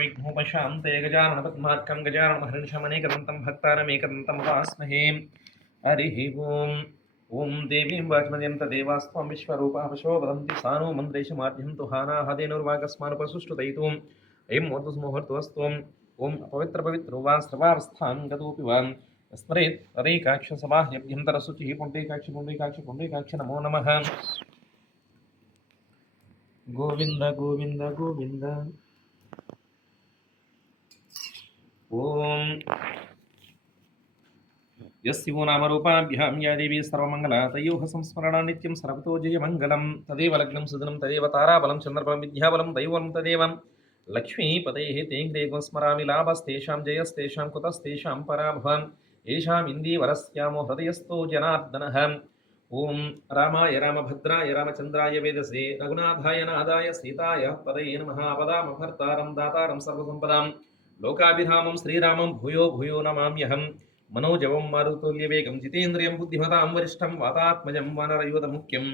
विघ्नोपशान्ते गजाननपद्मार्कं गजाननमहर्निशमनेकदन्तं भक्तानामेकदन्तमुपास्महे हरिः ओम् ॐ देवीं वाचमजन्त देवास्त्वं विश्वरूपा पशो वदन्ति सानो मन्त्रेषु माध्यं तु हानाहदेनुर्वागस्मानुपसुष्टुतैतुम् अयं मुहूर्तस्मुहूर्तोऽस्त्वम् ॐ अपवित्रपवित्रो वा स्रवावस्थां गतोऽपि वा स्मरेत् तदैकाक्षसमाह्यभ्यन्तरशुचिः पुण्डरीकाक्ष नमो नमः गोविन्द गोविन्द गोविन्द ॐ यस्यो नामरूपाभ्यां या देवी सर्वमङ्गला तयोः संस्मरणा नित्यं सर्वतो जयमङ्गलं तदेव लग्नं सुदिनं तदेव ताराबलं चन्द्रबलं विद्याबलं दैवं तदेव लक्ष्मीपतेः तेङ्ग्रेगं स्मरामि लाभस्तेषां जयस्तेषां कुतस्तेषां पराभवम् येषाम् इन्दीवरस्यामो हृदयस्थो जनार्दनः ॐ रामाय रामभद्राय रामचन्द्राय वेदसे रघुनाथाय नादाय सीताय पदये नमः अपदामभर्तारं दातारं सर्वसम्पदां लोकाभिरामं श्रीरामं भूयो भूयो नमाम्यहम् मनोजवं मारुतुल्यवेगं जितेन्द्रियं बुद्धिमतां वरिष्ठं वातात्मजं वानरयूथमुख्यं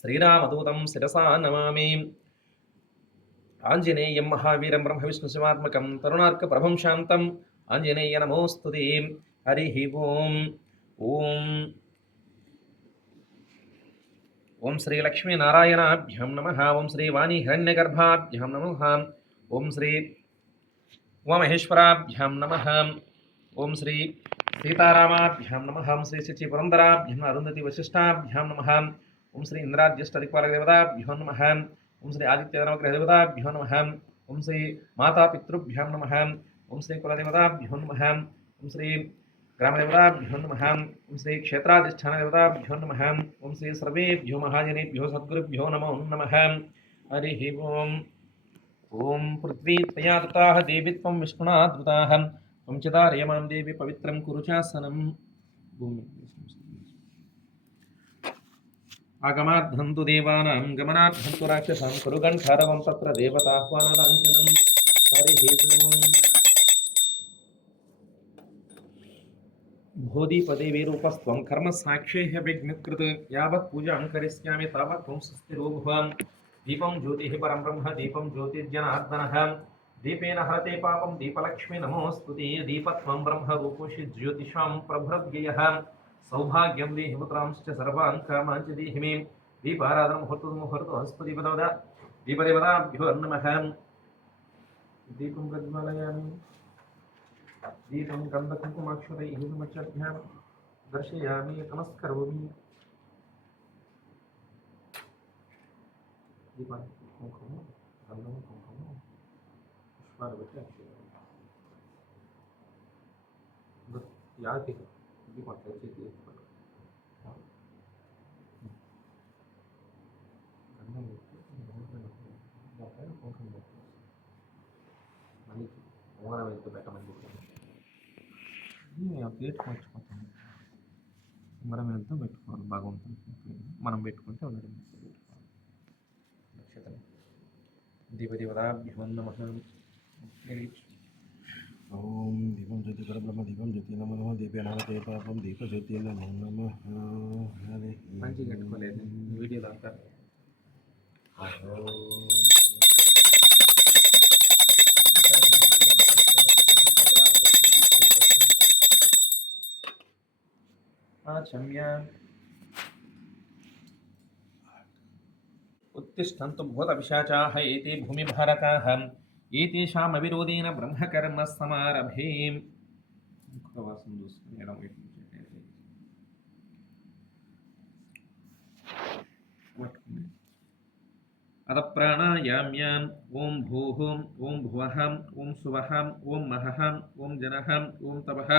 श्रीरामदूतं शिरसा नमामि आञ्जनेयं महावीरं ब्रह्मविष्णुशिवात्मकं तरुणार्कप्रभं शान्तम् आञ्जनेय नमोऽस्तु ते हरिः ओम् ॐ श्रीलक्ष्मीनारायणाभ्यां नमः ॐ श्रीवाणीहिरण्यगर्भाभ्यां नमः ॐ श्री उमामहेश्वराभ्यां नमः ओम श्री सीतारामाभ्यां नमः ओम श्री शचीपुरन्दराभ्यां अरुन्धति वशिष्ठाभ्यां नमः ओम श्री इन्द्राद्यष्टदिक्पालकदेवताभ्यो नमः ओम श्री आदित्यनवग्रहदेवताभ्यो नमः ओम श्री मातापितृभ्यां नमः ओम श्री कुलदेवताभ्यो नमः ओम श्री ग्रामदेवताभ्यो नमः ओम श्री क्षेत्राधिष्ठानदेवताभ्यो नमः ओम श्री सर्वेभ्यो महाजनेभ्यो सद्गुरुभ्यो नमो नमः हरिः ओम् ओम पृथ्वी त्वया दत्ताः देवी त्वं विष्णुना धृताः त्वं च धारयमां देवी पवित्रं कुरु चासनं आगमाद्धन्तु देवानां गमनाद्धन्तु राक्षसां कुरु गण्ठारवं तत्र देवताह्वानलाञ्छनं हरिः ओम् बोधिपदेवीरूपस्त्वं कर्मसाक्षेह विघ्नकृत् यावत् पूजां करिष्यामि तावत् त्वं सुस्थिरो भव दीपं ज्योतिः परं ब्रह्म दीपं ज्योतिर्जनार्दनः दीपेन हरते पापं दीपलक्ष्मी नमोऽस्तुते दीपत्वं ब्रह्मरूपोषि ज्योतिषां प्रभृद्ययः सौभाग्यं देहि पुत्रांश्च सर्वान् कामान् च देहि मे दीपाराधनं मुहूर्तोऽस्तु दीपदेवताभ्यो नमः दीपं प्रज्वालयामि दीपं गन्धकुङ्कुमाक्षरैः समर्च्याभ्यां दर्शयामि नमस्करोमि दीपं कुङ्कुमं गन्धं कुङ्कुमं पुष्पार्पणं याति दीपं तेजति गन्धं कुङ्कुमं మనకి ఓవర్ అయితే పెట్టమని ప్లేట్ మర్చిపోతాం మనం ఎంతో పెట్టుకోవాలి భగవంతునికి మనం పెట్టుకుంటే ఉండడం నక్షత్రం దీపదేవతాభ్యో నమః ఓం దీపం జ్యోతి పరబ్రహ్మ దీపం జ్యోతి నమః దీపేనామతే పాపం దీపజ్యోతి నమో నమః హరి మంచిగా కట్టుకోలేదు వీడియోలో అంటారు आचम्य उत्तिष्ठन्तु भूतपिशाचाः एते भूमिभारकाः एतेषाम् अविरोधेन ब्रह्मकर्म समारभे अथ प्राणायाम्याम् ॐ भूः ॐ भुवः ॐ सुवः ॐ महः ॐ जनः ॐ तपः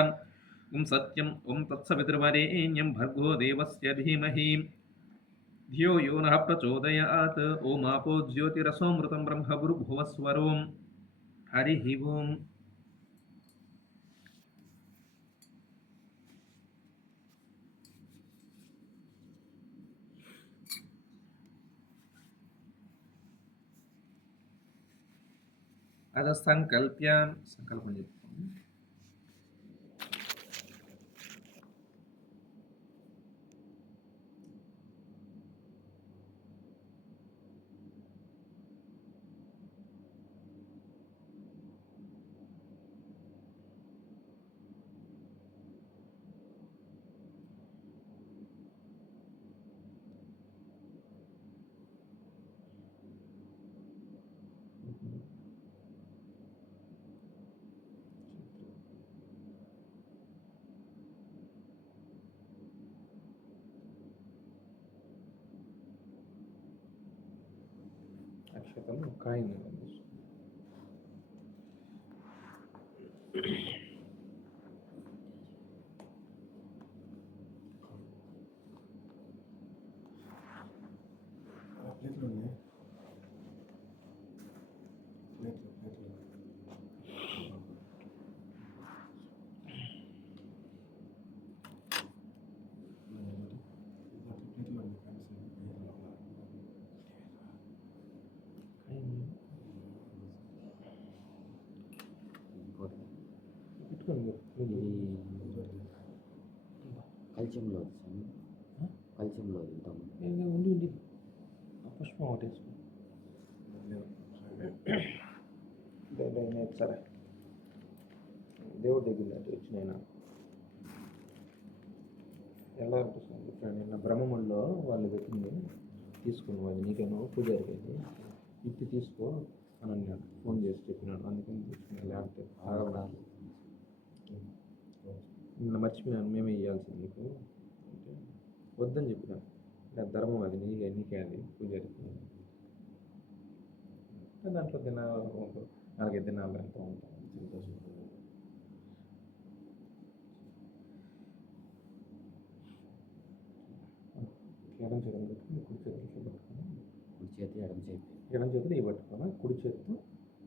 ॐ सत्यं ॐ तत्सवितुर्वरेण्यं भर्गो देवस्य धीमहि धियो यो नः प्रचोदयात् ॐ आपो ज्योतिरसोऽमृतं ब्रह्मभूर्भुवस्वरो हरिः ओम् अतः संकल्प्य संकल्पं అక్షతలు కాయను ఇది కల్చంలో కల్చంలో ఉండి ఉండి పుష్పం ఒకటి సరే దేవుడి దగ్గర వచ్చినాయినా ఎలా అనిపిస్తుంది నిన్న బ్రహ్మముల్లో వాళ్ళు పెట్టింది తీసుకుని వాళ్ళు నీకేమో పూజారికి అయితే ఇప్పి తీసుకో అని అన్నాడు ఫోన్ చేసి చెప్పినాడు అందుకని తీసుకుని లేకపోతే ఆగవడాలి నిన్న మర్చిపోయాను మేమే ఇవ్వాల్సింది నీకు అంటే వద్దని చెప్పినాను ధర్మం అది నీకే అది పూజారికి దాంట్లో నాలుగైదు దినాలు ఎంత ఉంటాం ఎడం చేతులు పెట్టుకుని కుడి చేతులు పట్టుకొని కుడి చేతి ఎడం చేతులు ఇవి పట్టుకోవాలి కుడి చేతితో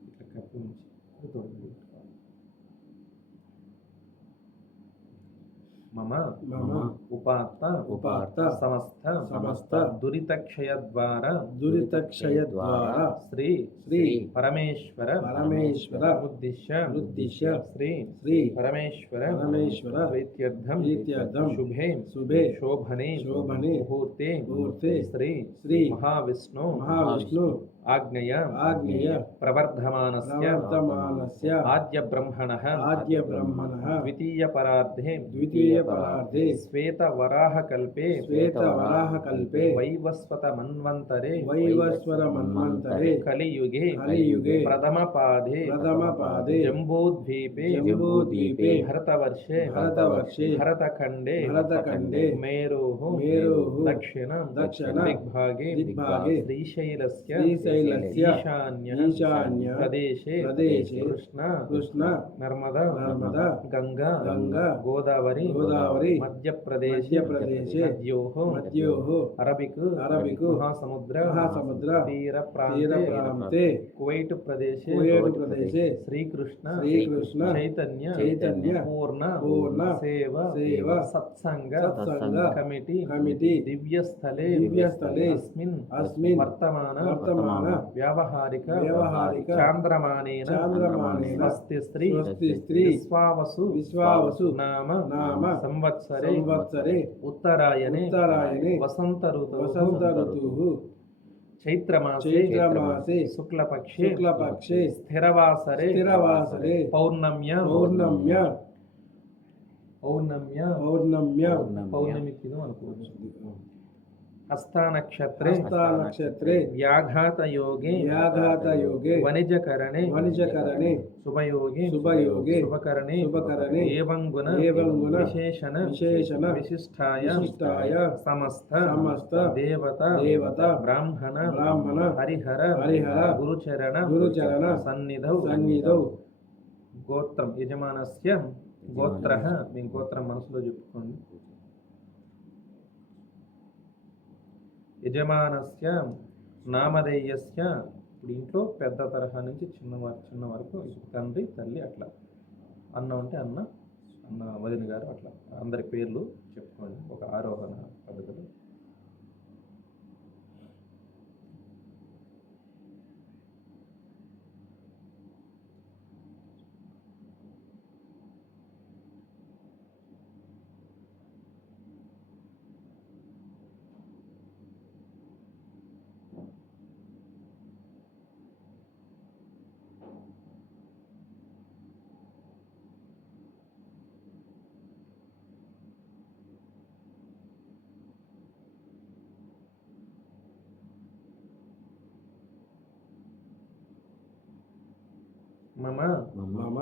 ఇట్లా కప్పి నుంచి తోడు పెట్టుకోవాలి మమ ఉపాత్త సమస్త దురితక్షయ ద్వారా శ్రీ పరమేశ్వర ఉద్దిశ్య శ్రీ పరమేశ్వర ప్రీత్యర్థం శుభే శోభనే ముహూర్తే శ్రీ మహావిష్ణు ఆజ్ఞయ ప్రవర్ధమానస్య ఆద్య బ్రహ్మణః ద్వితీయ పరార్ధే శ్వేత వరాహ కల్పే వైవస్వత మన్వంతరే కలియుగే ప్రథమ పాదే జంబూద్వీపే భరతవర్షే భరతఖండే మేరోః దక్షిణ దిగ్భాగే శ్రీశైలస్య ఈశాన్య ప్రదేశే కృష్ణ నర్మదా గంగా గోదావరి మధ్యప్రదేశే నద్యోః అరబిక్ మహాసముద్ర తీర ప్రాంతే కువైట్ ప్రదేశే శ్రీకృష్ణ చైతన్య పూర్ణ సేవ సత్సంగ కమిటీ దివ్యస్థలే అస్మిన్ వర్తమాన వ్యావహారిక చాంద్రమానేన స్వస్తి స్త్రీ విశ్వావసు నామ సంవత్సరే ఉత్తరాయణే వసంత ఋతుః చైత్రమాసే శుక్లపక్షే స్థిరవాసరే పౌర్ణమ్య పౌర్ణమికి అనుకోవచ్చు హస్తానక్షత్రే వ్యాఘాతయోగే వనిజకరణే శుభయోగే శుభకరణే ఏవం గుణ విశేషణ విశిష్టాయ సమస్త దేవత బ్రాహ్మణ హరిహర గురుచరణ సన్నిధౌ గోత్రం యజమానస్య గోత్రః మీ గోత్రం మనసులో చెప్పుకోండి యజమానస్య నామధేయస్య ఇప్పుడు ఇంట్లో పెద్ద తరహా నుంచి చిన్న వరకు తండ్రి తల్లి అట్లా అన్న ఉంటే అన్న వదిన గారు అట్లా అందరి పేర్లు చెప్పుకోండి ఒక ఆరోహణ పద్ధతిలో మమ మమ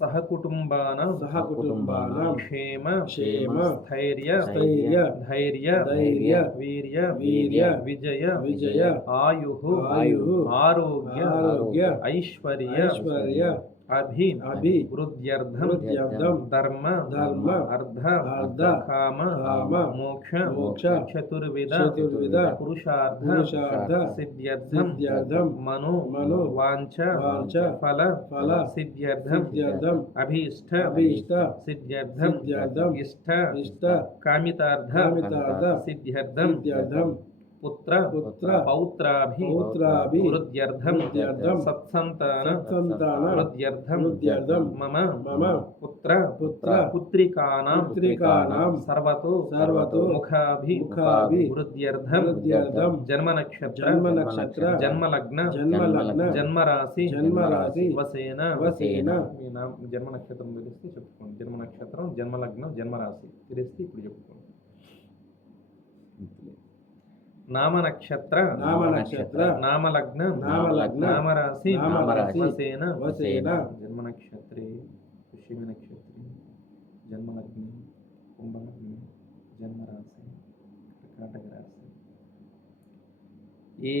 సహకుటుంబానాం సహకుటుంబానాం క్షేమ క్షేమ స్థైర్య స్థైర్య ధైర్య ధైర్య వీర్య వీర్య విజయ విజయ ఆయు ఆయుః ఆరోగ్య ఆరోగ్య ఐశ్వర్య ఐశ్వర్య అభి అభి వృద్ధ్యర్థం వృద్ధ్యర్థం ధర్మ ధర్మ అర్థ అర్థ కామ కామ మోక్ష మోక్ష చతుర్విధ చతుర్విధ పురుషార్థ పురుషార్థ సిద్ధ్యర్థం సిద్ధ్యర్థం మను మను వాంఛ వాంఛ ఫల ఫల సిద్ధ్యర్థం సిద్ధ్యర్థం అభీష్ట అభీష్ట సిద్ధ్యర్థం సిద్ధ్యర్థం ఇష్ట ఇష్ట కామితార్థ కామితార్థ సిద్ధ్యర్థం సిద్ధ్యర్థం పుత్ర పుత్ర పౌత్రాభి పౌత్రాభి వృద్ధ్యర్థం వృద్ధ్యర్థం సత్సంతాన సత్సంతాన వృద్ధ్యర్థం వృద్ధ్యర్థం మమ మమ పుత్ర పుత్ర పుత్రికానాం పుత్రికానాం సర్వతో సర్వతో ముఖాభి ముఖాభి వృద్ధ్యర్థం వృద్ధ్యర్థం జన్మ నక్షత్ర జన్మ నక్షత్ర జన్మలగ్న జన్మలగ్న జన్మరాశి జన్మరాశి వసేన వసేన మీ జన్మ నక్షత్రం తెలిస్తే చెప్పుకోండి. జన్మ నక్షత్రం జన్మలగ్నం జన్మరాశి తెలిస్తే ఇప్పుడు చెప్పుకోండి. నామ నక్షత్ర నామ నక్షత్ర నామలగ్న నామలగ్న నామరాశి నామరాశి వసేన వసేన జన్మ నక్షత్రే పుష్యమి నక్షత్రే జన్మలగ్నే కుంభలగ్నే జన్మరాశి కర్కాటక రాశి ఏ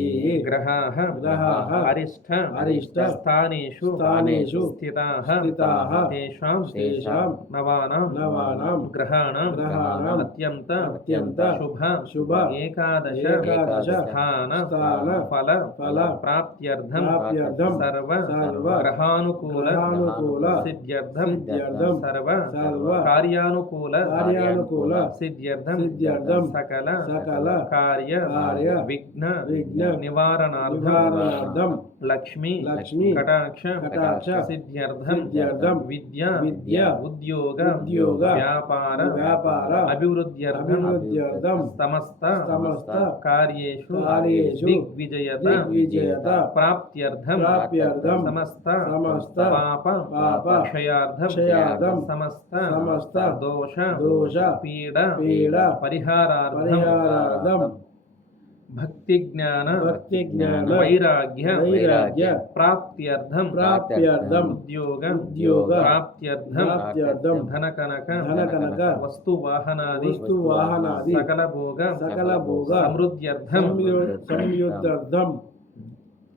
ఏ గ్రహాః గ్రహాః అరిష్ట అరిష్ట స్థానేషు స్థానేషు స్థితాః స్థితాః తేషాం తేషాం నవానాం నవానాం గ్రహాణాం గ్రహాణాం అత్యంత అత్యంత శుభ శుభ ఏకాదశ ఏకాదశ స్థాన స్థాన ఫల ఫల ప్రాప్త్యర్థం ప్రాప్త్యర్థం సర్వ సర్వ గ్రహానుకూల గ్రహానుకూల సిద్ధ్యర్థం సిద్ధ్యర్థం సర్వ సర్వ కార్యానుకూల కార్యానుకూల సిద్ధ్యర్థం సిద్ధ్యర్థం సకల సకల కార్య కార్య విఘ్న విఘ్న నివారణార్థం నివారణార్థం లక్ష్మీ లక్ష్మీ కటాక్ష కటాక్ష సిద్ధ్యర్థం సిద్ధ్యర్థం విద్య విద్య ఉద్యోగ ఉద్యోగ వ్యాపార వ్యాపార అభివృద్ధ్యర్థం అభివృద్ధ్యర్థం సమస్త సమస్త కార్యేషు కార్యేషు దిగ్విజయత దిగ్విజయత ప్రాప్త్యర్థం ప్రాప్త్యర్థం సమస్త సమస్త పాప పాప క్షయార్థం క్షయార్థం సమస్త సమస్త దోష దోష పీడ పీడ పరిహారార్థం పరిహారార్థం భక్తి జ్ఞాన భక్తి జ్ఞాన వైరాగ్య వైరాగ్య ప్రాప్త్యర్థం ప్రాప్త్యర్థం ఉద్యోగ ఉద్యోగ ప్రాప్త్యర్థం ప్రాప్త్యర్థం ధన కనక ధనకనక వస్తు వాహనాది వస్తు వాహనాది సకల భోగ సకల భోగ సమృద్ధ్యర్థం సంయుద్ధర్థం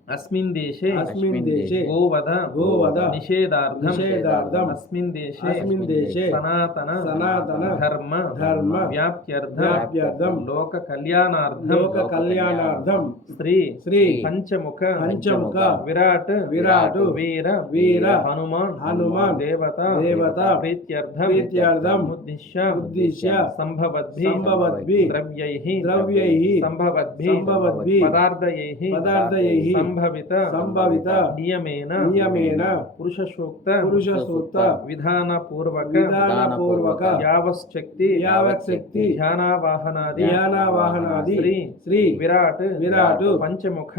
అస్మిన్ దేశే అస్మిన్ దేశే గోవధ గోవధ నిషేధార్థం నిషేధార్థం అస్మిన్ దేశే అస్మిన్ దేశే సనాతన సనాతన ధర్మ ధర్మ వ్యాప్త్యర్థం వ్యాప్త్యర్థం లోక కళ్యాణార్థం లోక కళ్యాణార్థం శ్రీ శ్రీ పంచముఖ పంచముఖ విరాట్ విరాట్ వీర వీర హనుమాన్ హనుమాన్ దేవత దేవత ప్రీత్యర్థం ప్రీత్యర్థం ఉద్దిశ్య ఉద్దిశ్య సంభవద్భి సంభవద్భి ద్రవ్యైః ద్రవ్యైః సంభవద్భి సంభవద్భి పదార్థైః పదార్థైః సంభవిత నియమేన పురుష సూక్త విధానపూర్వక యావశ్శక్తి యావచ్చక్తి ధ్యానావాహనాది శ్రీ విరాట్ పంచముఖ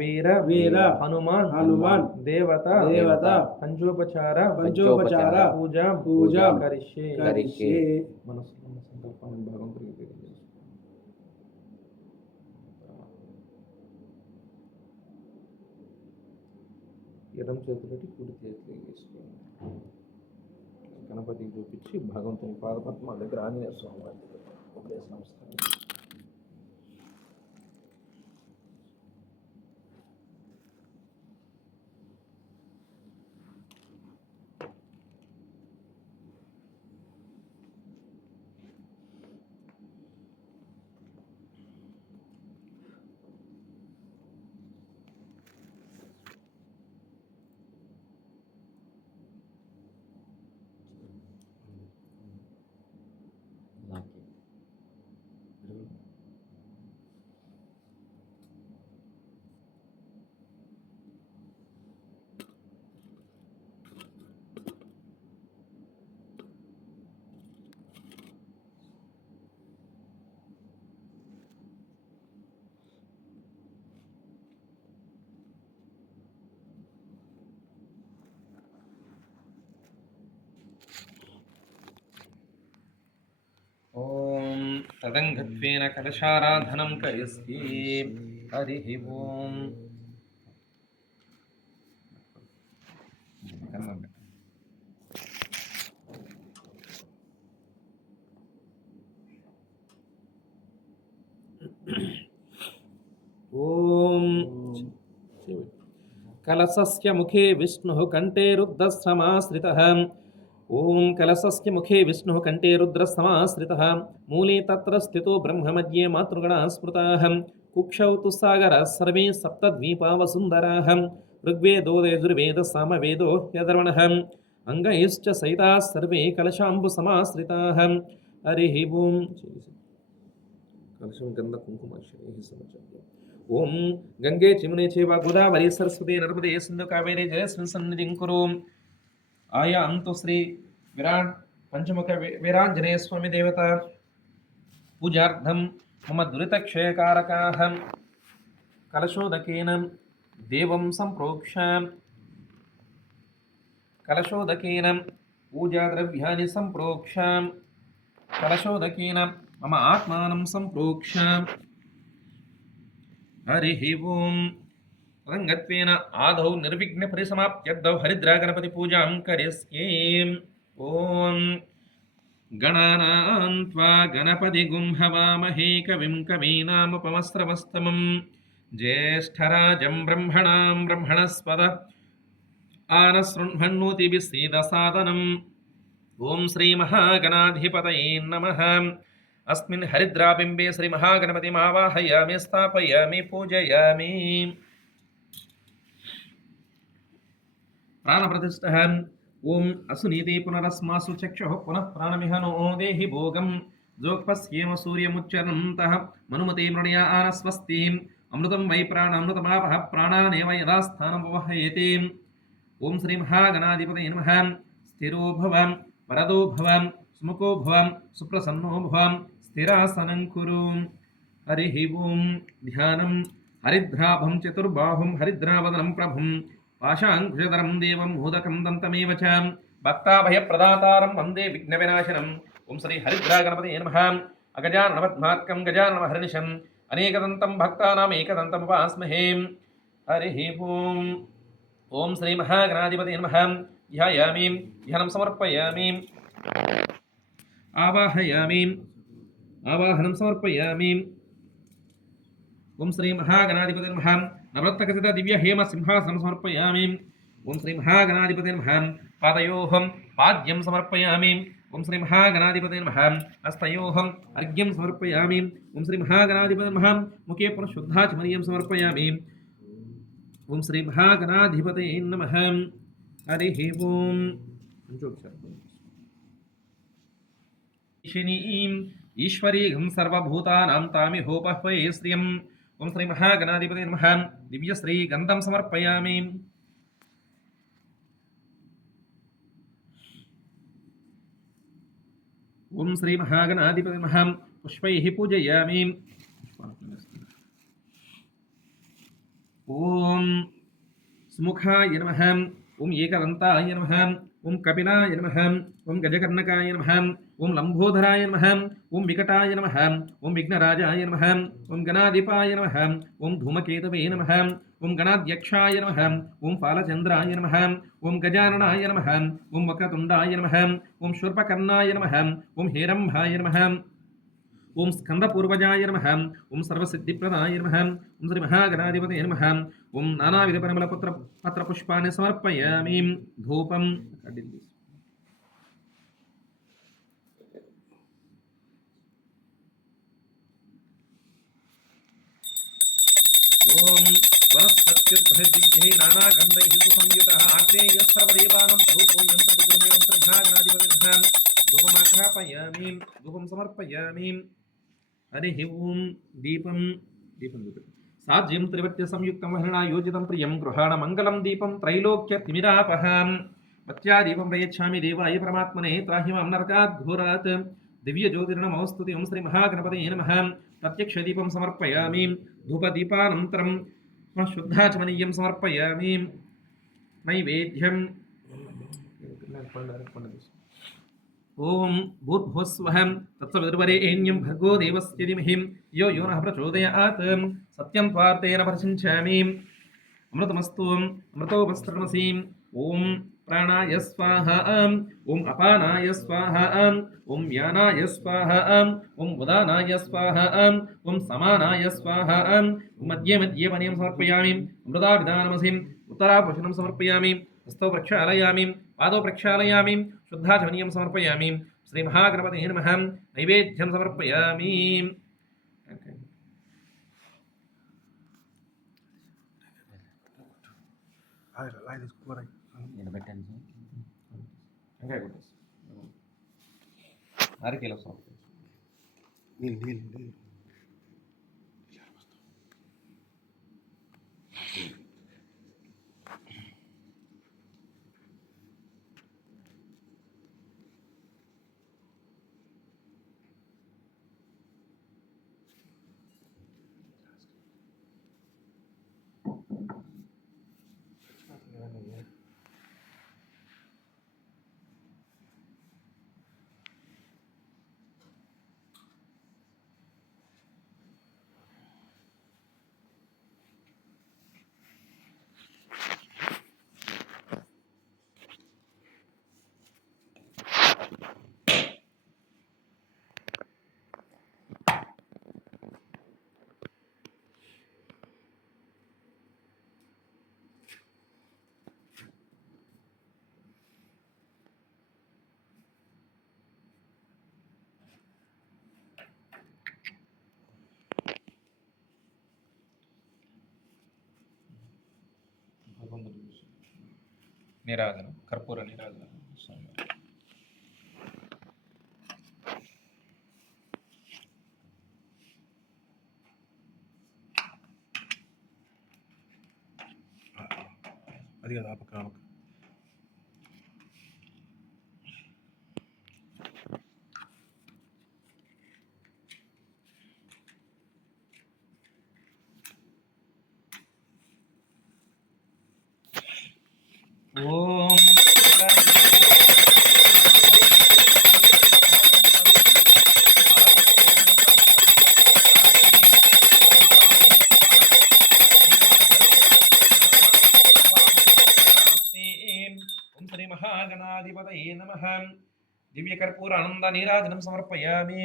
వీర వీర హనుమాన్ దేవత పంచోపచార పూజ కరిష్యే మనసులో ఉన్న సంకల్పాన్ని భగవంతుడికి తెలియజేసుకో. ఎడమ చేతులకి కుడి చేతులకి వేసుకోండి. గణపతికి చూపించి భగవంతుని పాదపద్మ దగ్గర ఆంజనేయ స్వామి వారి దగ్గర ఉపదేశ నమస్కారం. ఓం తదంగత్వేన కలశారాధనం కరిష్యే. హరి ఓం. कलशस्य मुखे विष्णुः कंठे रुद्रश्रमाश्रितः ॐ कलशस्य मुखे विष्णुः कंठे रुद्रश्रमाश्रितः मूले तत्र स्थितो ब्रह्ममध्ये मातृगणाः स्मृताः कुक्षौ तु सागरः सर्वे सप्तद्वीपा वसुन्धराः ऋग्वेदो यजुर्वेदः सामवेदो यदर्वणः अंगैश्च सहिताः सर्वे कलशाम्बुसमाश्रिताः हरिः ओम् कलशं गन्ध कुङ्कुमाक्षरैः समर्पयामि ओम गंगे चिमुने चैव गोदावरी सरस्वती नर्मदे सिंधु कावेरी जलेस्मिन् सन्निधिं कुरु आयान्तु श्री विराट पंचमुख वीरांजनेय स्वामी देवता पूजार्थं मम दुरितक्षयकारकाः कलशोदकेन देवं सम्प्रोक्ष कलशोदकेन पूजाद्रव्याणि सम्प्रोक्ष कलशोदकेन मम आत्मानं सम्प्रोक्ष हरिः ओम् तदङ्गत्वेन आदौ निर्विघ्नपरिसमाप्त्यर्थौ हरिद्रागणपतिपूजां करिष्ये ॐ गणानां त्वा गणपतिगुं हवामहे कविं कवीनामुपमस्रवस्तमं ज्येष्ठराजं ब्रह्मणां ब्रह्मणस्पद आनशृण्वन्नोतिभिः सीदसादनम् ॐ श्रीमहागणाधिपतये नमः अस्मिन् हरिद्राबिम्बे श्री महागणपतिम् आवाहयामि स्थापयामि पूजयामि प्राणप्रतिष्ठः ॐ असुनीति पुनरस्मासु चक्षुः पुनः प्राणमिहनो देहि भोगं जोक्पस्येम सूर्यमुच्चरन्तः मनुमते मृणया आनस्वस्ति अमृतं वै प्राणामृतमापः प्राणानेव यदा स्थानमुपहयते ॐ श्री महागणाधिपतये नमः स्थिरो भव वरदो भव सुमुखो भव सुप्रसन्नो भव स्थिरासनं कुरु हरिः ओम् ध्यानं हरिद्राभं चतुर्बाहुं हरिद्रावदनं प्रभुं पाशाङ्कुशधरं देवं मोदकं दन्तमेव च भक्ताभयप्रदातारं वन्दे विघ्नविनाशनम् ॐ श्री हरिद्रागणपतये नमः अगजाननपद्मार्कं गजाननमहर्निशम् अनेकदन्तं भक्तानाम् एकदन्तमुपास्महे हरिः ओम् ॐ श्री महागणाधिपतये नमः ध्यायामि ध्यानं समर्पयामि आवाहयामि आवाहनं समर्पयामि ओम श्री महागणाधिपते नमः नवरत्नखचित दिव्य हेम सिंहासनं समर्पयामि ओम श्री महागणाधिपते नमः पादयोः पाद्यं समर्पयामि ओम श्री महागणाधिपते नमः हस्तयोः अर्घ्यं समर्पयामि ओम श्री महागणाधिपते नमः मुखे पुनः शुद्धाचमनीयं समर्पयामि ओम श्री महागणाधिपते नमः हरिः ओम् ईश्वरीं सर्वभूतानां तामिहोपह्वये श्रियम् ओम श्री महागणाधिपते नमः दिव्य श्री गंधं समर्पयामि ओम श्री महागणाधिपते नमः पुष्पैः पूजयामि ओम सुमुखाय नमः ओम एकदन्ताय नमः ओम कपिलाय नमः ओम गजकर्णकाय नमः ओम लंबोदराय नमः ओम विकटाय नमः ओम विघ्नराजाय नमः ओम गणाधिपाय नमः ओम धूमकेतवे नमः ओम गणाध्यक्षाय नमः ओम फालचंद्राय नमः ओम गजाननाय नमः ओम वक्रतुंडाय नमः ओम शूर्पकर्णाय नमः ओम हेरंभाय नमः ओम स्कंदपूर्वजाय नमः ओम सर्वसिद्धिप्रदाय नमः ओम श्री महागणाधिपतये नमः ओम नानाविध परिमलपत्र पत्रपुष्पाणि समर्पयामि धूपं ओम वनस्पत्युद्भिद्भिः नानागन्धैः सुसंयुतः आग्नेयः सर्वदेवानां धूपोऽयं प्रतिगृह्णीयं श्री महागणाधिपतये नमः धूपमाघ्रापयामि धूपं समर्पयामि हरिः ओम् दीपं साज्यं त्रिवट्य संयुक्तं वह्रणा योजितं प्रियं गृहाण मङ्गलं दीपं त्रैलोक्यतिमिरापहां पत्यादीपं प्रयच्छामि देवाय परमात्मने त्राहि मां नरकात् घोरात् दिव्यज्योतिर्नमोऽस्तुते ओं श्री महागणपतये नमः प्रत्यक्षदीपं समर्पयामि धूपदीपानन्तरं शुद्धाचमनीयं समर्पयामि नैवेद्यं ओम भूर्भुवस्वः तत्सवितुर्वरेण्यं भर्गो देवस्य धीमहि यो यो नः प्रचोदयात् सत्यं त्वार्तेन प्रचिञ्चामि अमृतमस्तु अमृतोपस्त्रमसि ओम प्राणाय स्वाहा ओम अपानाय स्वाहा ओम व्यानाय स्वाहा ओम उदानाय स्वाहा ओम समानाय स्वाहा ओम मध्ये मध्ये वनीं समर्पयामि अमृताभिधानमसि उत्तराभूषणं समर्पयामि हस्तौ प्रक्षालयामि पादौ प्रक्षालयामि शुद्धाचमनीयं समर्पयामि श्रीमहागणपतये नमः नैवेद्यं समर्पयामि అరకిలో నీరాజనం కర్పూర నీరాజనం అది కదా ఆ పక్క ఓం శ్రీ మహాగణాధిపతయే నమః దివ్య కర్పూర ఆనంద నీరాజనం సమర్పయామి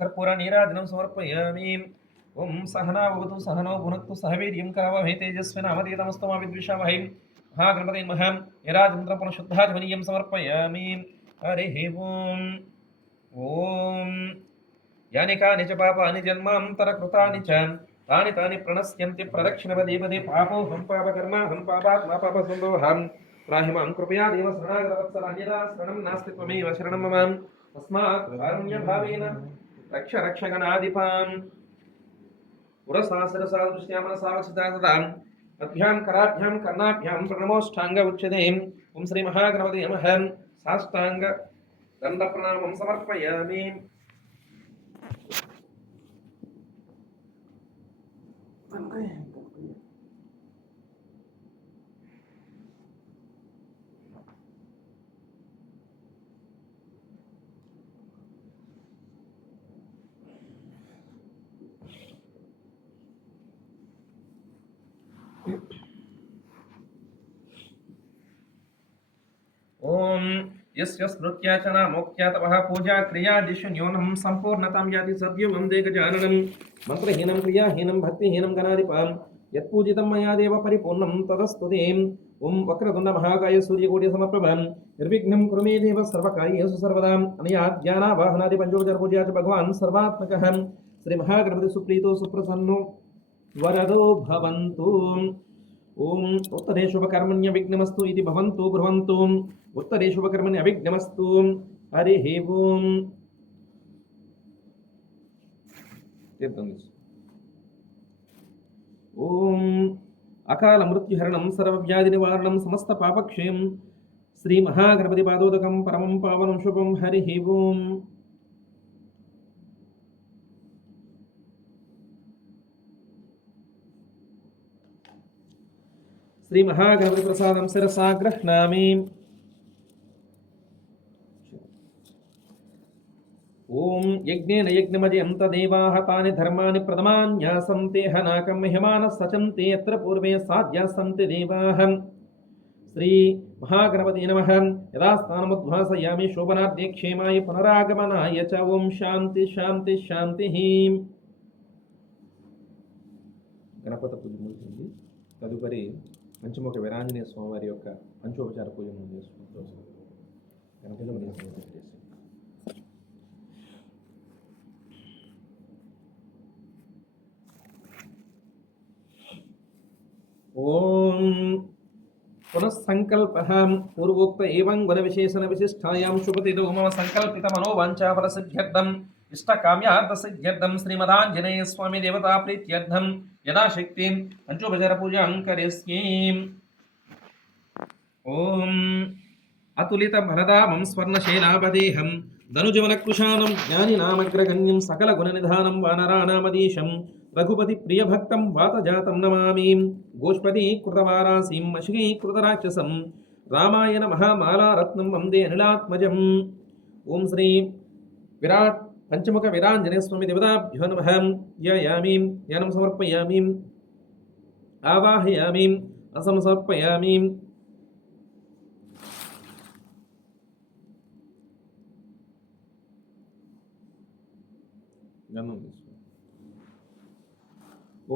కర్పూర నీరాజనం సమర్పయామి ఓం సహనా భవతు సహనో భునక్తు సహ వీర్యం కరవావహై తేజస్వినామధీతమస్తు మా విద్విషావహై महागणपते नमः निराजमन्त्रं शुद्धाचमनीयं समर्पयामि हरिः ओम् ॐ यानि कानि च पापानि जन्मान्तरकृतानि च तानि तानि प्रणश्यन्ति प्रदक्षिणपदे पदे पापोऽहं पापकर्माहं पापात्मा पापसम्भवहं त्राहि मां कृपया देव शरणागतवत्सल अन्यथा शरणं नास्ति त्वमेव शरणं मम तस्मात् कारुण्यभावेन रक्ष रक्षगणाधिपाम् पुरसा शिरसा दृष्ट्या मनसा वचिता तदाम् अभ्यां कराभ्यां कर्णाभ्यां प्रणमोष्ठांग उच्यते ओम श्री महागणपते नमः साष्टांग दंड प्रणामं समर्पयामि ओम यस्य स्मृत्याचना मोक्त्या तपः पूजा क्रियादिषु न्यूनं सम्पूर्णतां याति सद्योगं देगजाननं मन्त्रहीनं क्रियाहीनं भक्तिहीनं गणाधिपां यत्पूजितं मया देव परिपूर्णं तदस्तुतिम् ओम वक्रतुण्ड महाकाय सूर्यकोटिसमप्रभा निर्विघ्नं कुरु मे देव सर्वकार्येषु सर्वदा अनया ज्ञानावाहनादि पंचोपचार पूजा च भगवान् सर्वात्मकः श्री महागणपति सुप्रीतो सुप्रसन्नो वरदो भवन्तु ओम उत्तरे शुभकर्मण्य विघ्नमस्तु इति भवन्तु ब्रुवन्तु उत्तरे शुभकर्मण्य अविघ्नमस्तु हरिः ओम ओम अकाल मृत्युहरणं सर्वव्याधि निवारणं समस्त पापक्षयं श्री महागणपति पादोदकं परमं पावनं शुभं हरिः ओम श्री महागणपति प्रसादं शिरसा गृह्णामि ओम यज्ञेन यज्ञमजयन्त देवाः तानि धर्माणि प्रथमान्यासन्ते हनाकं महिमानः सचन्ते यत्र पूर्वे साध्यासन्ते देवाः श्री महागणपति नमः यदा स्नानमुद्वासयामि शोभनाद्ये क्षेमाय पुनरागमनाय च ओम शांति शांति शांतिः गणपति पूजमुंदी तदुपरि పంచముఖ వీరాంజనేయ స్వామి వారి యొక్క పంచోపచార పూజను చేసుకుంటూ గణపతి చేసి ఓం పునఃసంకల్పః పూర్వోక్త ఏవం గుణవిశేషణ విశిష్టాయాం శుభతిదో మమ సంకల్పిత మనోవాంఛాఫలసిద్ధ్యర్థం ఇష్టకామ్యార్థసిద్ధ్యర్థం శ్రీమదాంజనేయ స్వామి దేవతా ప్రీత్యర్థం యథాశక్తిం పంచోపచార పూజాం కరిష్యే. ఓం అతులిత భరదామం స్వర్ణశైలాపదేహం ధనుజవనకృశానం జ్ఞానినామగ్రగణ్యం సకల గుణనిధానం వానరాణామదీశం రఘుపతి ప్రియభక్తం వాతజాతం నమామి. గోష్పతి కృతవారాసీం మషికీకృతరాక్షసం రామాయణ మహామాలారత్నం వందే అనిలాత్మజం. ఓం శ్రీ విరాట్ పంచముఖ వీరాంజనేయ స్వామి దేవతాభ్యో నమః. ధ్యాయామి, ధ్యానం సమర్పయామి, ఆవాహయామి, అసంసమర్పయామి.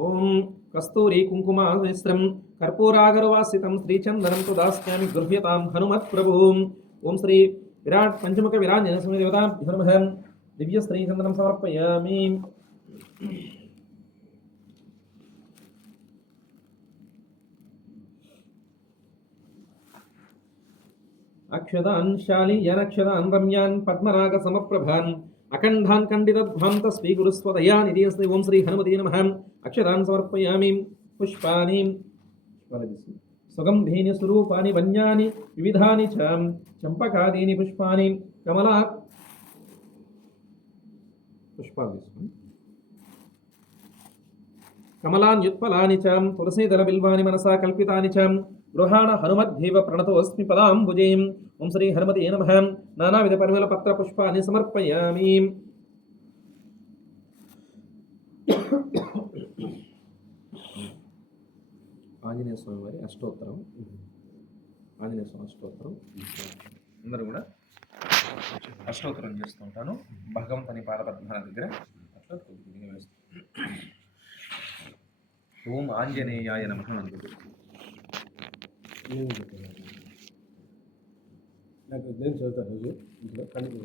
ఓం కస్తూరి కుంకుమ మిశ్రం కర్పూరాగరవాసితం శ్రీచందనం తు దాస్యామి గృహ్యతాం హనుమత్ ప్రభు. ఓం శ్రీ విరాట్ పంచముఖ వీరాంజనేయ స్వామి దేవతాభ్యో నమః. దివ్య శ్రీచందనం సమర్పయామి. అక్షదాన్ శాలీయనక్షదాన్ రమ్యాన్ పద్మరాగ సమప్రభాన్ అఖండాన్ ఖండితధ్వాంత స్వీగురుస్వదయానిధి. ఓం శ్రీ హనుమతే నమః. అక్షరాన్ సమర్పయామి. పుష్పాని సుగంధీని స్వరూపాని వన్యాని వివిధాని చ చంపకాదీని పుష్పాని కమలా పుష్పాలు కమలాన్యుత్పలాని చ తులసీదళ బిల్వాని మనసా కల్పితాని చ గృహాణ హనుమద్దేవ ప్రణతోస్మి పదాంబుజేం. ఓం శ్రీ హనుమతే నమః. నానావిధ పరిమళ పత్ర పుష్పాన్ని సమర్పయామి. ఆంజనేయ స్వామి వారి అష్టోత్తరం, ఆంజనేయ స్వామి అష్టోత్తరం అందరూ కూడా అష్టోత్తరం చేస్తుంటాను. భగవంతుని పాదపద్మాల దగ్గర అట్లా కొద్దిగా వేస్తాను. ఓం ఆంజనేయాయ నమః అనుకుంటున్నాను. నాకు నేను చదువుతాను రోజు ఇంట్లో కళ్ళు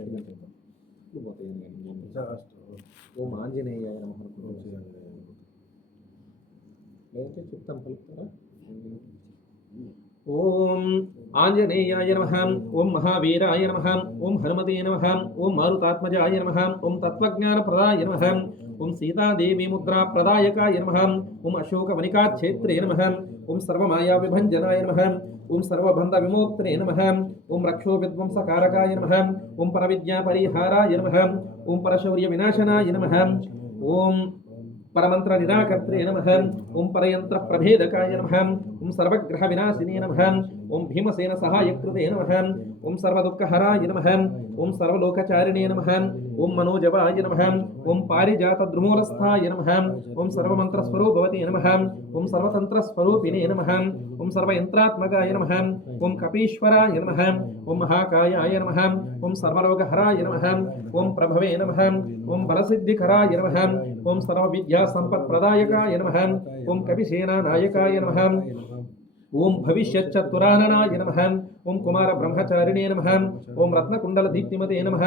ఓం ఆంజనేయాయ నమః లేదంటే చెప్తాను, పలుకుతారా? ఓం ఆంజనేయాయ నమః. ఓం మహావీరాయ నమః. ఓం హనుమతే నమః. ఓం మారుతాత్మజాయ నమః. ఓం తత్వజ్ఞానప్రదాయ నమః. ఓం సీతాదేవి ముద్రా ప్రదాయకాయ నమః. ఓం అశోకవనికాక్షేత్రే నమః. ఓం సర్వమాయా విభంజనాయ నమః. ఓం సర్వబంధ విమోక్త్రే నమః. ఓం రక్షో విధ్వంసకారకాయ నమః. ఓం పరవిద్యా పరిహారాయ నమః. ఓం పరశౌర్య వినాశనాయ నమః. ఓం పరమంత్ర నిరాకర్త్రే నమః. ఓం పరయంత్ర ప్రభేదకాయ నమః. ఓం సర్వగ్రహ వినాశినే నమః. ఓం భీమసేన సహాయకృతే నమః. ఓం సర్వదుఃఖహరాయ నమః. ఓం సర్వలోకచారిణే నమః. ఓం మనోజవాయ నమః. ఓం పారిజాత ద్రుమూలస్థాయ నమః. ఓం సర్వమంత్రస్వరూపవతే నమః. ఓం సర్వతంత్రస్వరూపిణే నమః. ఓం సర్వయంత్రాత్మకాయ నమః. ఓం కపీశ్వరాయ నమః. ఓం మహాకాయాయ నమః. ఓం సర్వరోగహరాయ నమః. ఓం ప్రభవే నమః. ఓం బలసిద్ధికరాయ నమః. ఓం సర్వవిద్యా సంపత్ప్రదాయకాయ నమః. ఓం కపిసేనానాయకాయ నమః. ఓం భవిష్యచ్చతురాననాయ నమః. ఓం కుమార బ్రహ్మచారిణే నమః. ఓం రత్నకుండల దీప్తిమతే నమః.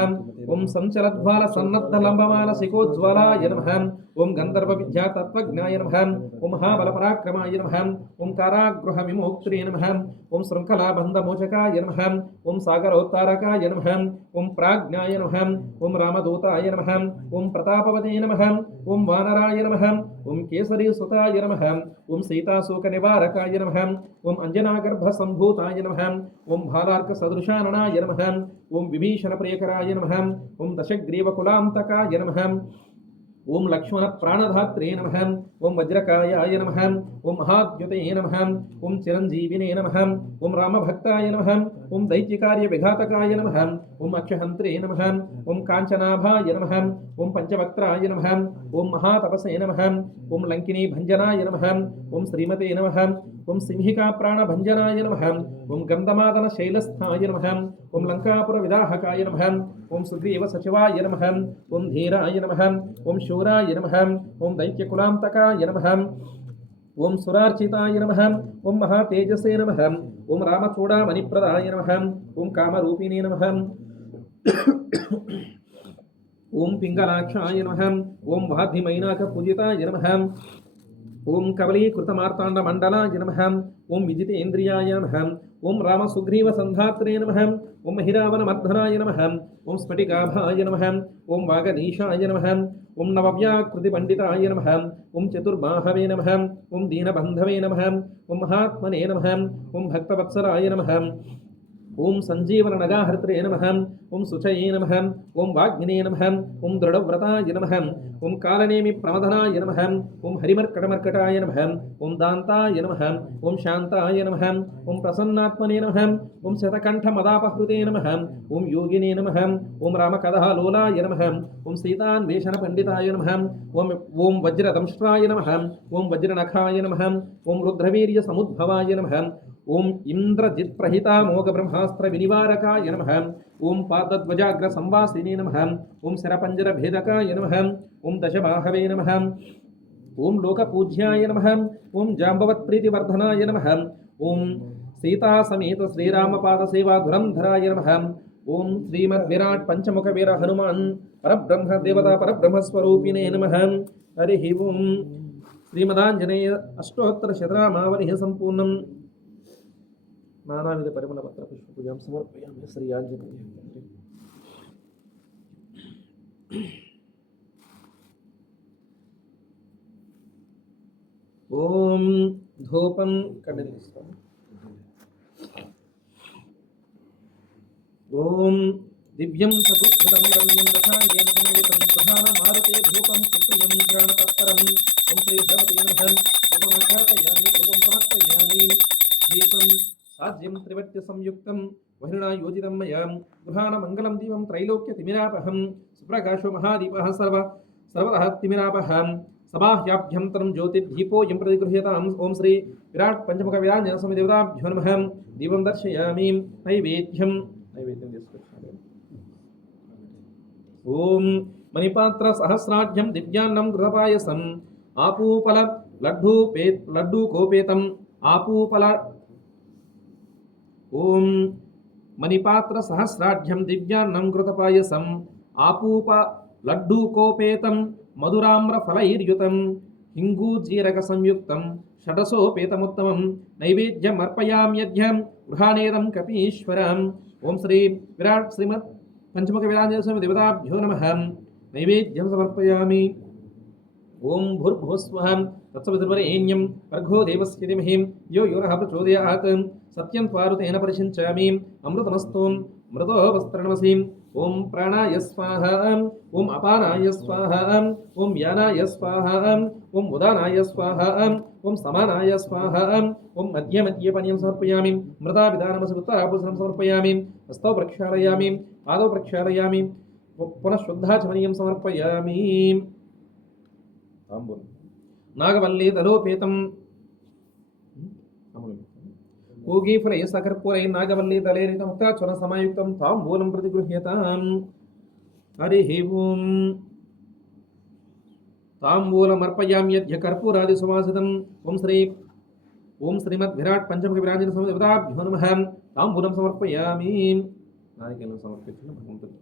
ఓం సంచలద్వాల సన్నద్ధ లంబమాన శిఖోజ్వలాయ నమః. ఓం గంధర్వ విద్యా తత్వజ్ఞాయ నమః. ఓం మహాబల పరాక్రమాయ నమః. ఓం కారాగృహ విమోక్త్రే నమః. ఓం శృంఖలాబంధ మోచకాయ నమః. ఓం సాగరోత్తారకాయ నమః. ఓం ప్రాజ్ఞాయ నమః. ఓం రామదూతాయ నమః. ఓం ప్రతాపవతే నమః. ఓం వానరాయ నమః. ఓం కేసరీ సుతాయ నమః. ఓం సీతాశోక నివారకాయ నమః. ఓం అంజనాగర్భ సంభూతాయ నమః. ఓం భాలార్క సదృశాననాయ నమః. ఓం విభీషణ ప్రియకరాయ నమః. ఓం దశగ్రీవ కులాంతకాయ నమః. ఓం లక్ష్మణ ప్రాణధాత్రే నమః. ఓం వజ్రకాయాయ నమః. ఓం మహాద్యుతే నమః. ఓం చిరంజీవినే నమః. ఓం రామభక్తాయ నమః. ఓం దైత్యకార్య విఘాతకాయ నమః. ఓం అక్షహంత్రే నమః. ఓం కాంచనాభాయ నమః. ఓం పంచవక్త్రాయ నమః. ఓం మహాతపసే నమః. ఓం లంకినీ భంజనాయ నమః. ఓం శ్రీమతే నమః. ఓం సింహికా ప్రాణభంజనాయ నమః. ఓం గంధమాదన శైలస్థాయ నమః. ఓం లంకాపుర విదాహకాయ నమః. ఓం సుగ్రీవ సచివాయ నమః. ఓం ధీరాయ నమః. ఓం శూరాయ నమః. ఓం దైత్యకులాంతకాయ నమః. ఓం సురార్చితాయ నమః. ఓం మహాతేజసే నమః. ఓం రామచూడామణిప్రదాయ నమః. ఓం కామరూపిణే నమః. ఓం పింగళాక్షాయ నమః. ఓం వాద్ధిమైనాకపూజితాయ నమః. ఓం కవలీకృతమార్తాండమండలాయ నమః. ఓం విజితేంద్రియాయ నమః. ఓం రామసుగ్రీవసంధాత్రే నమః. ఓం మహిరావనమర్ధనాయ నమః. ఓం స్ఫటికాభాయ నమః. ఓం వాగదీశాయ నమః. ఓం నవవ్యాకృతిపండితాయ నమః. ఓం చతుర్బాహవే నమః. ఓం దీనబంధవే నమః. ఓం మహాత్మనే నమః. ఓం భక్తవత్సలాయ నమః. ఓం సంజీవననగాహర్త్రే నమః. ఓం శుచయే నమః. ఓం వాగ్మినే నమః. ఓం దృఢవ్రతాయ నమః. ఓం కాలనేమి ప్రమదనాయ నమః. ఓం హరిమర్కటమర్కటాయ నమః. ఓం దాంతాయ నమః. ఓం శాంతాయ నమః. ఓం ప్రసన్నాత్మనే నమః. ఓం శతకంఠమదాపహృతే నమః. ఓం యోగినే నమః. ఓం రామకథాలోలాయ నమః. ఓం సీతాన్వేషణపండితాయ నమః. ఓం వజ్రదంష్ట్రాయ నమః. ఓం వజ్రనఖాయ నమః. ఓం రుద్రవీర్యసముద్భవాయ నమః. ఓం ఇంద్రజిత్ప్రహితామోఘబ్రహ్మాస్త్రవినివారకాయ నమః. ఓం పాదధ్వజాగ్రసంవాసినే నమః. ఓం శరపంజరభేదకాయ నమః. ఓం దశబాహవే నమః. ఓం లోకపూజ్యాయ నమః. ఓం జాంబవత్ప్రీతివర్ధనాయ నమః. ఓం సీతాసమేత శ్రీరామపాదసేవాధురంధరాయ నమః. ఓం శ్రీమద్విరాట్ పంచముఖవీర హనుమాన్ పరబ్రహ్మ దేవతా పరబ్రహ్మస్వరూపిణే నమః. హరి ఓం. శ్రీమదాంజనేయ అష్టోత్తర శతనామావళి సంపూర్ణం. నానావిధ పరిమళ పత్ర పుష్ప పూజాం సమర్పయామి. శ్రీ ఆంజనేయ. ఓం ధూపం కండిస్తాం. ఓం దివ్యం సదుద్భుతం రమ్యం రసాయన సంయుతం ప్రధాన మారుతే ధూపం సుప్రియం గ్రహణతత్పరం. ఓం శ్రీ భగవతే నమః. ధూపమాఘాతయామి. ధూపం సమర్పయామి. దీపం సాధ్యం త్రివర్త్య సంయుక్తం వహినా యోజితం మయా గృహాణ మంగళం దీపం త్రైలోక్య తిమిరాపహం. సుప్రకాశో మహాదీపః సర్వతః తిమిరాపహం. సబాహ్యాభ్యంతరం జ్యోతిర్దీపోయం ప్రతిగృహ్యతాం. ఓం శ్రీ విరాట్ పంచముఖ విరాంజన స్వామి దేవతాభ్యో నమః. దీపం దర్శయామి. నైవేద్యం తీసుకొచ్చాను. ఓం మణిపాత్ర సహస్రాఢ్యం దివ్యాన్నం ఘృతపాయసం ఆపూపల లడ్డూకోపేతం ఆపూపల. ఓం మణిపాత్ర సహస్రాఢ్యం దివ్యాన్నం ఘృతపాయసం ఆపూప లడ్డూకోపేతం మధురామ్రఫలైర్యుతం హింగూజీరక సంయుక్తం షడసోపేతముత్తమం. నైవేద్యమర్పయామ్యధ్యం గృహానేదం కపీశ్వరం. ఓం శ్రీ విరాట్ శ్రీమద్ పంచముఖ విరాంజన స్వామి దేవతాభ్యో నమః. నైవేద్యం సమర్పయామి. ఓం భూర్భువస్వః తత్సవితుర్వరేణ్యం భర్గో దేవస్య ధీమహి యో యో నః ప్రచోదయాత్. సత్యం త్వారుతేన పరిషించామి. అమృతమస్తు మృతో వస్త్రణమసి. ఓం ప్రాణాయ స్వాహ. ఓం అపానాయ స్వాహ. ఓం యానాయ స్వాహ. ఓం ఉదానాయ స్వాహ. ఓం సమానాయ స్వాహ. ఓం మధ్య మధ్య పానీయం సమర్పయామి. మృతాభిధానమసి ఉత్తరాభూషణం సమర్పయామి. హస్తౌ ప్రక్షాళయామి. పాదౌ ప్రక్షాళయామి. పునః శుద్ధాచమనీయం సమర్పయామి. నాగవల్లీ దలోపేతం పూగీఫలై సకర్పూరై నాగవల్లీ దళేరిత ముక్తాచుర సమాయుక్తం తాంబూలం ప్రతిగృహ్యతాం. హరి ఓం. తాంబూలమర్పయామ్యధ్య కర్పూరాది సువాసితం. ఓం శ్రీమద్ విరాట్ పంచముఖ విరాంజన స్వామి దేవతాభ్యో నమః. తాంబూలం సమర్పయామి. నాయకులను సమర్పించిన భగవంతుడు.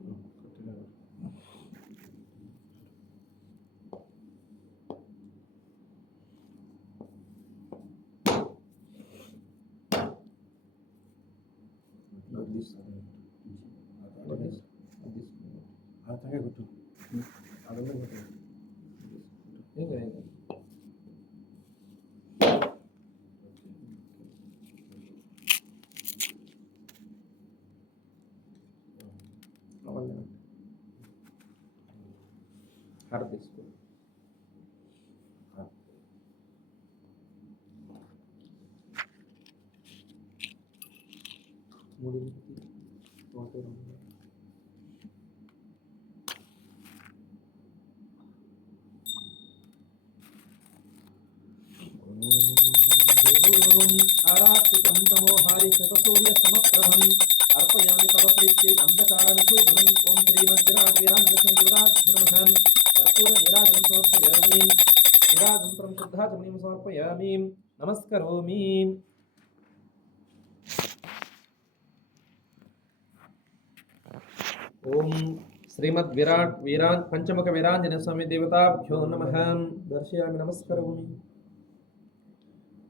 ఆరాత్రికం తమోహారి శతసూర్య సమప్రభం అర్పయామి తవ ప్రీత్యై అంధకారనిషూధనం. ఓం శ్రీమద్విరాట్ వీరాంజన సంయుక్తాభ్యో నమః. కర్పూర నీరాజనం సమర్పయామి. నీరాజంత్రం శుద్ధ श्रद्धाचमनीं समर्पयामि नमस्करोमि। ओम श्रीमद्विराट वीरांज पंचमुख वीरांजनेय स्वामी देवताभ्यो नमः। दर्शयामि नमस्करोमि।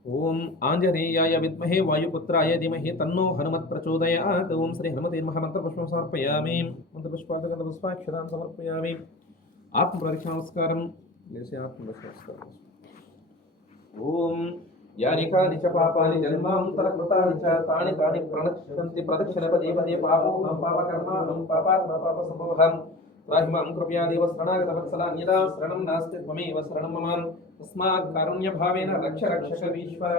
ओम आंजनेयाय विद्महे वायुपुत्राय धीमहि तन्नो हनुमत् प्रचोदयात्। ओम श्री हनुमते नमः। मंत्रपुष्पं समर्पयामि। मंत्रपुष्पाक्षरान् समर्पयामि। आत्मप्रदक्षिण नमस्कारं लेसे आत्मनमस्कारम्। ओम यानि कानि च पापानि जन्मान्तरकृतानि च तानि तानि प्रणश्यन्ति प्रदक्षिणपदे पदे पापोऽहं पापकर्माहं पापात्मा पापसम्भवः त्राहि मां कृपयादेव शरणागतवत्सलान्यदा शरणं नास्ति त्वमेव शरणं मम तस्मात् कारुण्यभावेन रक्ष रक्षकवीश्वर।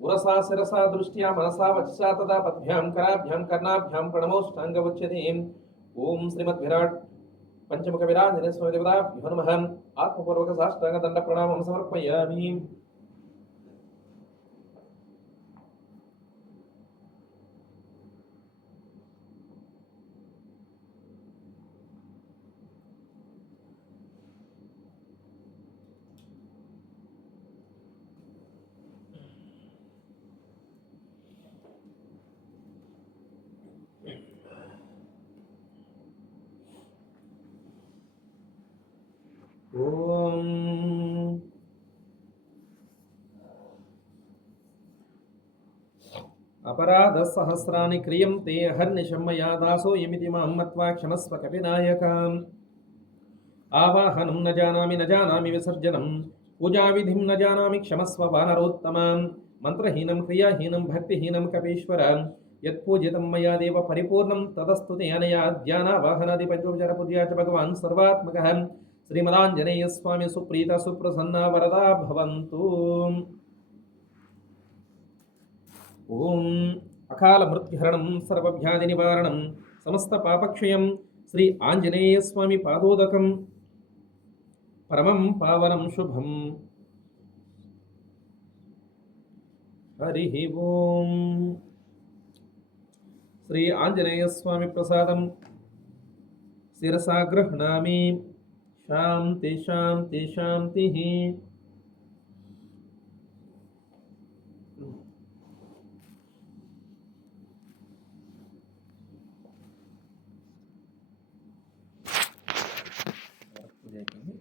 उरसा शिरसा दृष्ट्या मनसा वचसा तदा पद्भ्यां कराभ्यां कर्णाभ्यां प्रणमोष्टाङ्गमुच्यते। ओम श्रीमद्विराट पंचमुख विराजने स्वामी देवताभ्यो नमः। आत्मपूर्वक साष्टांग दंड प्रणामं समर्पयामि। ओम अपराध सहस्राणि क्रियन्ते हर्निशं मया दासो यमिति मां मत्वा क्षमस्व कविनायकाम्। आवाहनं न जानामि विसर्जनं पूजाविधिं न जानामि क्षमस्व वानरोत्तमाम्। मन्त्रहीनं क्रियाहीनं भक्तिहीनं कपीश्वर यत्पूजितं मया देव परिपूर्णं तदस्तु ते अनया ध्यानावाहनादि पंचोपचार पूज्या च भगवान् सर्वात्मकः श्रीमदाञ्जनेय स्वामी सुप्रीता सुप्रसन्ना वरदा भवन्तु। ओम अकाल मृत्युहरणं सर्वव्याधि निवारणं समस्त पापक्षयं श्री आंजनेय स्वामी पादोदकं परमं पावनं शुभं। हरि ओम श्री आंजनेय स्वामी प्रसादं शिरसा गृह्णामि। शांति शांति शांति।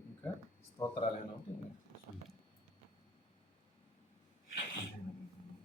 ఇంకా స్తోత్రాలు ఏమైనా ఉంటే